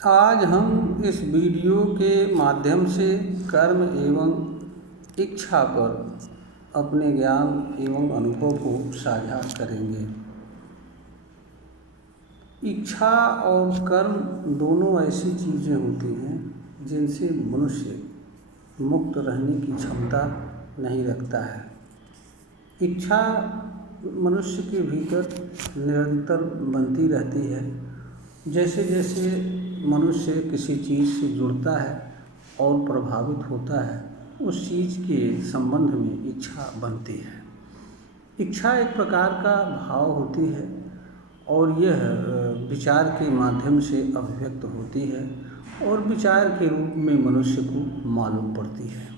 आज हम इस वीडियो के माध्यम से कर्म एवं इच्छा पर अपने ज्ञान एवं अनुभव को साझा करेंगे। इच्छा और कर्म दोनों ऐसी चीज़ें होती हैं जिनसे मनुष्य मुक्त रहने की क्षमता नहीं रखता है। इच्छा मनुष्य के भीतर निरंतर बनती रहती है। जैसे जैसे मनुष्य किसी चीज़ से जुड़ता है और प्रभावित होता है, उस चीज़ के संबंध में इच्छा बनती है। इच्छा एक प्रकार का भाव होती है और यह विचार के माध्यम से अभिव्यक्त होती है और विचार के रूप में मनुष्य को मालूम पड़ती है।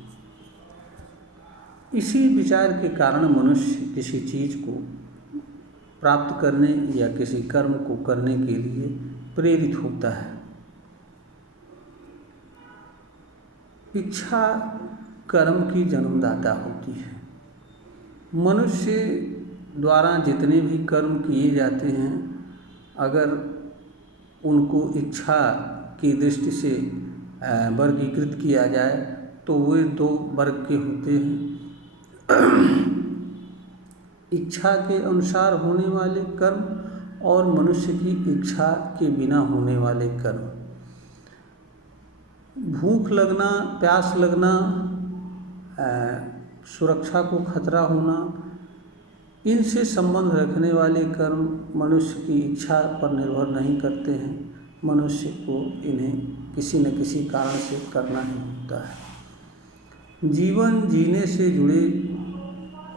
इसी विचार के कारण मनुष्य किसी चीज़ को प्राप्त करने या किसी कर्म को करने के लिए प्रेरित होता है। इच्छा कर्म की जन्मदाता होती है। मनुष्य द्वारा जितने भी कर्म किए जाते हैं, अगर उनको इच्छा की दृष्टि से वर्गीकृत किया जाए तो वे दो वर्ग के होते हैं। इच्छा के अनुसार होने वाले कर्म और मनुष्य की इच्छा के बिना होने वाले कर्म। भूख लगना, प्यास लगना, सुरक्षा को खतरा होना, इनसे संबंध रखने वाले कर्म मनुष्य की इच्छा पर निर्भर नहीं करते हैं। मनुष्य को इन्हें किसी न किसी कारण से करना ही होता है। जीवन जीने से जुड़े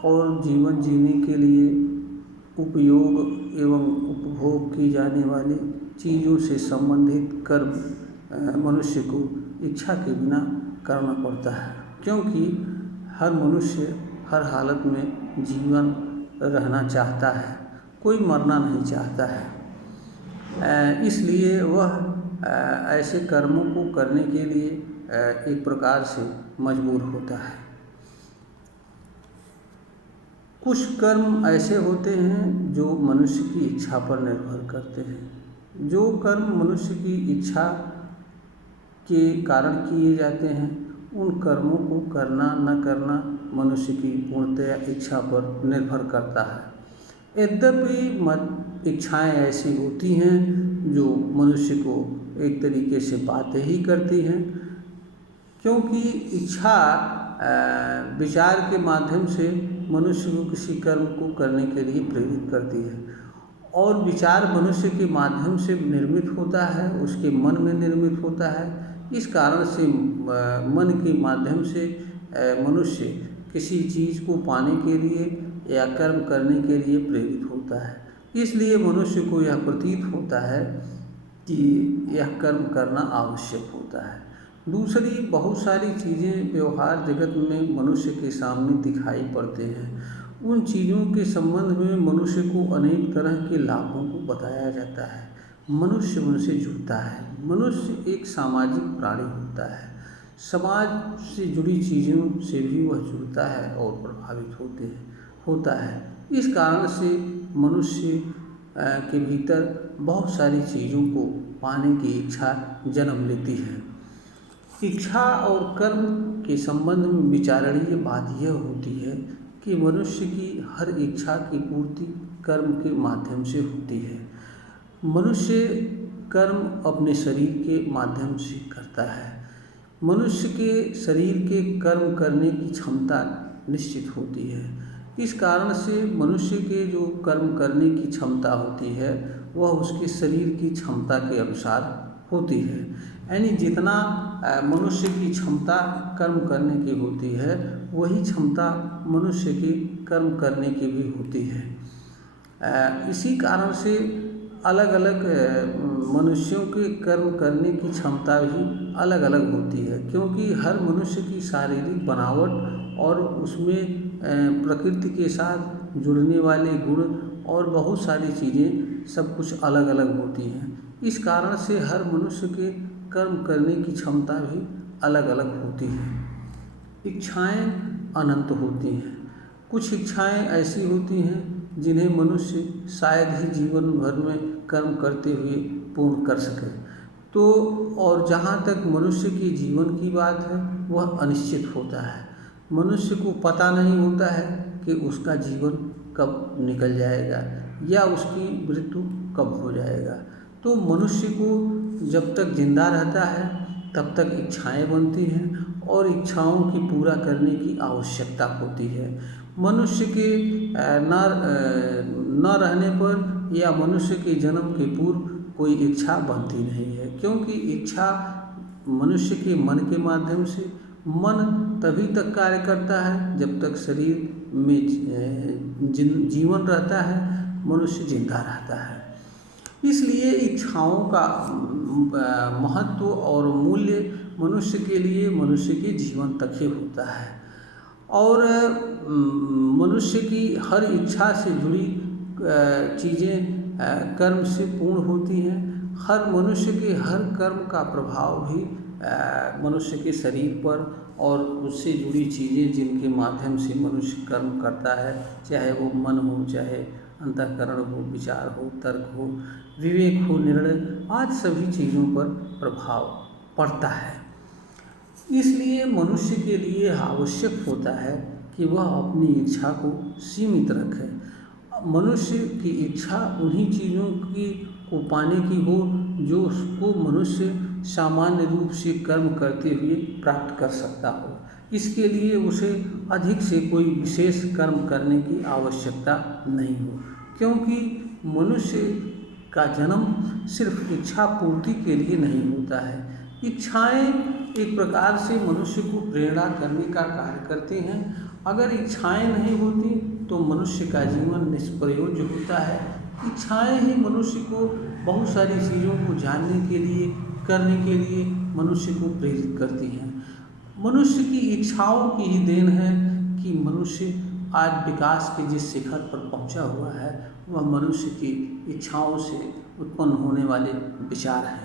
और जीवन जीने के लिए उपयोग एवं उपभोग की जाने वाली चीज़ों से संबंधित कर्म मनुष्य को इच्छा के बिना करना पड़ता है, क्योंकि हर मनुष्य हर हालत में जीवन रहना चाहता है, कोई मरना नहीं चाहता है। इसलिए वह ऐसे कर्मों को करने के लिए एक प्रकार से मजबूर होता है। कुछ कर्म ऐसे होते हैं जो मनुष्य की इच्छा पर निर्भर करते हैं। जो कर्म मनुष्य की इच्छा के कारण किए जाते हैं, उन कर्मों को करना न करना मनुष्य की पूर्णतया इच्छा पर निर्भर करता है। यद्यपि इच्छाएं ऐसी होती हैं जो मनुष्य को एक तरीके से बातें ही करती हैं, क्योंकि इच्छा विचार के माध्यम से मनुष्य को किसी कर्म को करने के लिए प्रेरित करती है और विचार मनुष्य के माध्यम से निर्मित होता है, उसके मन में निर्मित होता है। इस कारण से मन के माध्यम से मनुष्य किसी चीज़ को पाने के लिए या कर्म करने के लिए प्रेरित होता है। इसलिए मनुष्य को यह प्रतीत होता है कि यह कर्म करना आवश्यक होता है। दूसरी बहुत सारी चीज़ें व्यवहार जगत में मनुष्य के सामने दिखाई पड़ते हैं। उन चीज़ों के संबंध में मनुष्य को अनेक तरह के लाभों को बताया जाता है। मनुष्य उनसे जुड़ता है। मनुष्य एक सामाजिक प्राणी होता है। समाज से जुड़ी चीज़ों से भी वह जुड़ता है और प्रभावित होता है। इस कारण से मनुष्य के भीतर बहुत सारी चीज़ों को पाने की इच्छा जन्म लेती है। इच्छा और कर्म के संबंध में विचारणीय बात यह होती है कि मनुष्य की हर इच्छा की पूर्ति कर्म के माध्यम से होती है। मनुष्य कर्म अपने शरीर के माध्यम से करता है। मनुष्य के शरीर के कर्म करने की क्षमता निश्चित होती है। इस कारण से मनुष्य के जो कर्म करने की क्षमता होती है वह उसके शरीर की क्षमता के अनुसार होती है। यानी जितना मनुष्य की क्षमता कर्म करने की होती है, वही क्षमता मनुष्य की कर्म करने की भी होती है। इसी कारण से अलग अलग मनुष्यों के कर्म करने की क्षमता भी अलग अलग होती है, क्योंकि हर मनुष्य की शारीरिक बनावट और उसमें प्रकृति के साथ जुड़ने वाले गुण और बहुत सारी चीज़ें सब कुछ अलग अलग होती हैं। इस कारण से हर मनुष्य के कर्म करने की क्षमता भी अलग अलग होती है। इच्छाएं अनंत होती हैं। कुछ इच्छाएं ऐसी होती हैं जिन्हें मनुष्य शायद ही जीवन भर में कर्म करते हुए पूर्ण कर सके। तो और जहाँ तक मनुष्य के जीवन की बात है, वह अनिश्चित होता है। मनुष्य को पता नहीं होता है कि उसका जीवन कब निकल जाएगा या उसकी मृत्यु कब हो जाएगा। तो मनुष्य को जब तक जिंदा रहता है तब तक इच्छाएं बनती हैं और इच्छाओं की पूरा करने की आवश्यकता होती है। मनुष्य के न रहने पर या मनुष्य के जन्म के पूर्व कोई इच्छा बनती नहीं है, क्योंकि इच्छा मनुष्य के मन के माध्यम से, मन तभी तक कार्य करता है जब तक शरीर में जीवन रहता है, मनुष्य जिंदा रहता है। इसलिए इच्छाओं का महत्व और मूल्य मनुष्य के लिए मनुष्य के जीवन तक ही होता है। और मनुष्य की हर इच्छा से जुड़ी चीज़ें कर्म से पूर्ण होती हैं। हर मनुष्य के हर कर्म का प्रभाव भी मनुष्य के शरीर पर और उससे जुड़ी चीज़ें जिनके माध्यम से मनुष्य कर्म करता है, चाहे वो मन हो, चाहे अंतःकरण हो, विचार हो, तर्क हो, विवेक हो, निर्णय, आज सभी चीज़ों पर प्रभाव पड़ता है। इसलिए मनुष्य के लिए आवश्यक होता है कि वह अपनी इच्छा को सीमित रखे। मनुष्य की इच्छा उन्हीं चीज़ों की को पाने की हो जो उसको मनुष्य सामान्य रूप से कर्म करते हुए प्राप्त कर सकता हो। इसके लिए उसे अधिक से कोई विशेष कर्म करने की आवश्यकता नहीं हो, क्योंकि मनुष्य का जन्म सिर्फ इच्छा पूर्ति के लिए नहीं होता है। इच्छाएं एक प्रकार से मनुष्य को प्रेरणा करने का कार्य करते हैं। अगर इच्छाएं नहीं होती तो मनुष्य का जीवन निष्प्रयोज्य होता है। इच्छाएं ही मनुष्य को बहुत सारी चीज़ों को जानने के लिए, करने के लिए मनुष्य को प्रेरित करती हैं। मनुष्य की इच्छाओं की ही देन है कि मनुष्य आज विकास के जिस शिखर पर पहुंचा हुआ है, वह मनुष्य की इच्छाओं से उत्पन्न होने वाले विचार हैं।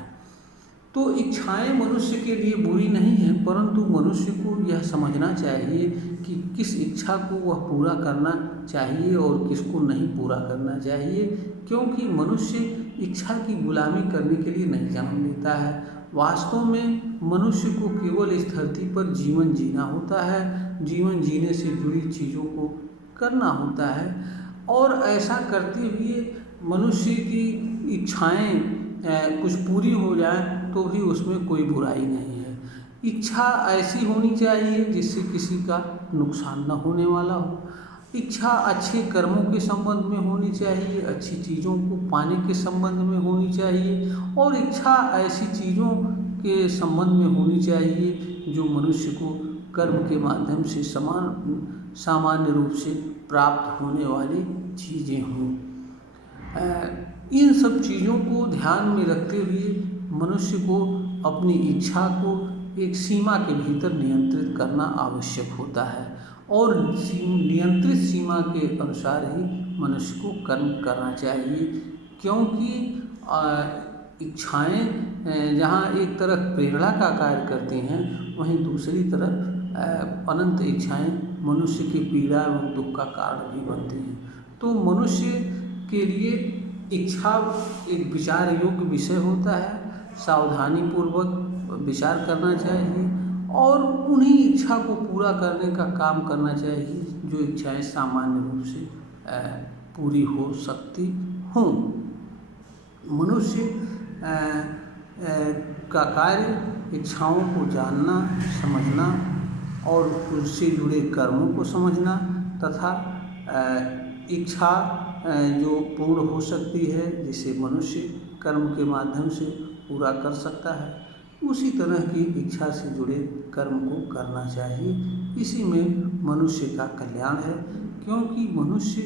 तो इच्छाएं मनुष्य के लिए बुरी नहीं है, परंतु मनुष्य को यह समझना चाहिए कि किस इच्छा को वह पूरा करना चाहिए और किसको नहीं पूरा करना चाहिए, क्योंकि मनुष्य इच्छा की गुलामी करने के लिए नहीं जन्म लेता है। वास्तव में मनुष्य को केवल इस धरती पर जीवन जीना होता है, जीवन जीने से जुड़ी चीज़ों को करना होता है, और ऐसा करते हुए मनुष्य की इच्छाएं कुछ पूरी हो जाए तो भी उसमें कोई बुराई नहीं है। इच्छा ऐसी होनी चाहिए जिससे किसी का नुकसान न होने वाला हो। इच्छा अच्छे कर्मों के संबंध में होनी चाहिए, अच्छी चीज़ों को पाने के संबंध में होनी चाहिए, और इच्छा ऐसी चीज़ों के संबंध में होनी चाहिए जो मनुष्य को कर्म के माध्यम से सामान्य रूप से प्राप्त होने वाली चीज़ें हों। इन सब चीज़ों को ध्यान में रखते हुए मनुष्य को अपनी इच्छा को एक सीमा के भीतर नियंत्रित करना आवश्यक होता है, और नियंत्रित सीमा के अनुसार ही मनुष्य को कर्म करना चाहिए, क्योंकि इच्छाएं जहाँ एक तरफ प्रेरणा का कार्य करती हैं, वहीं दूसरी तरफ अनंत इच्छाएं मनुष्य की पीड़ा एवं दुख का कारण भी बनती हैं। तो मनुष्य के लिए इच्छा एक विचार योग्य विषय होता है। सावधानी पूर्वक विचार करना चाहिए और उन्हीं इच्छा को पूरा करने का काम करना चाहिए जो इच्छाएं सामान्य रूप से पूरी हो सकती हों। मनुष्य का कार्य इच्छाओं को जानना, समझना और उससे जुड़े कर्मों को समझना तथा इच्छा जो पूर्ण हो सकती है, जिसे मनुष्य कर्म के माध्यम से पूरा कर सकता है, उसी तरह की इच्छा से जुड़े कर्म को करना चाहिए। इसी में मनुष्य का कल्याण है, क्योंकि मनुष्य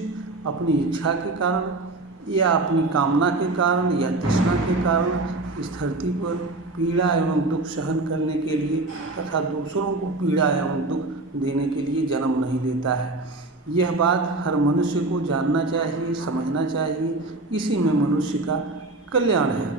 अपनी इच्छा के कारण या अपनी कामना के कारण या तृष्णा के कारण इस धरती पर पीड़ा एवं दुख सहन करने के लिए तथा दूसरों को पीड़ा एवं दुख देने के लिए जन्म नहीं लेता है। यह बात हर मनुष्य को जानना चाहिए, समझना चाहिए। इसी में मनुष्य का कल्याण है।